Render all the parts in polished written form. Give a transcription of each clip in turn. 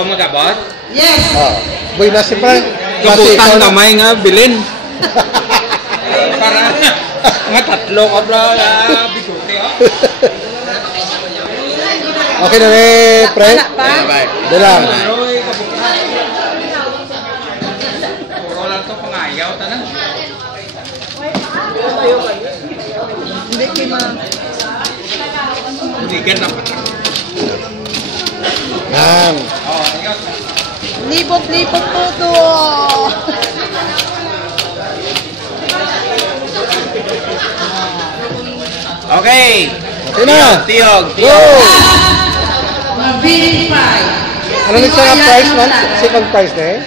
Ikaw magabot? Yes. Boy, nasi pa. Kabutan kamay nga, bilin. Para nga tatlo ka bro, bigote ha. Okay na pre. Dalang. Puro lang to pangayaw, tanang. Hindi kima. Bigan na pa. Yan. Lipot-lipot po to. Okay. Okay na. Tiyog. Go! Mabili pie. Ano na siya ang price man? Second price na eh?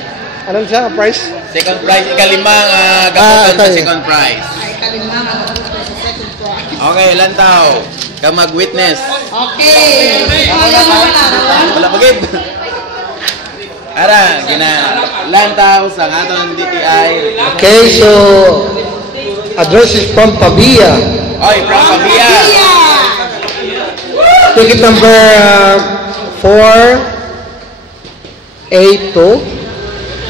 Ano na siya ang price? Second prize, ikalimang gaputan sa second prize. Ay, kalimang ako sa second prize. Okay, lantaw. Ka mag-witness. Okay. Wala pagid. Ara, lantaw sa aton DTI. Okay, so address is from Pabia. Oy, from Pabia. Ticket number 482.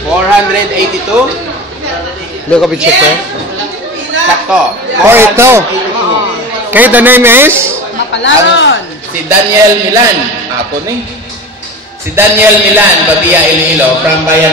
482. Look up and check there. Sakto. 482. Okay, the name is? Mapalaron. Si Daniel Milan. Ako ni. Si Daniel Milan, Pabia, Iloilo, from Bayan.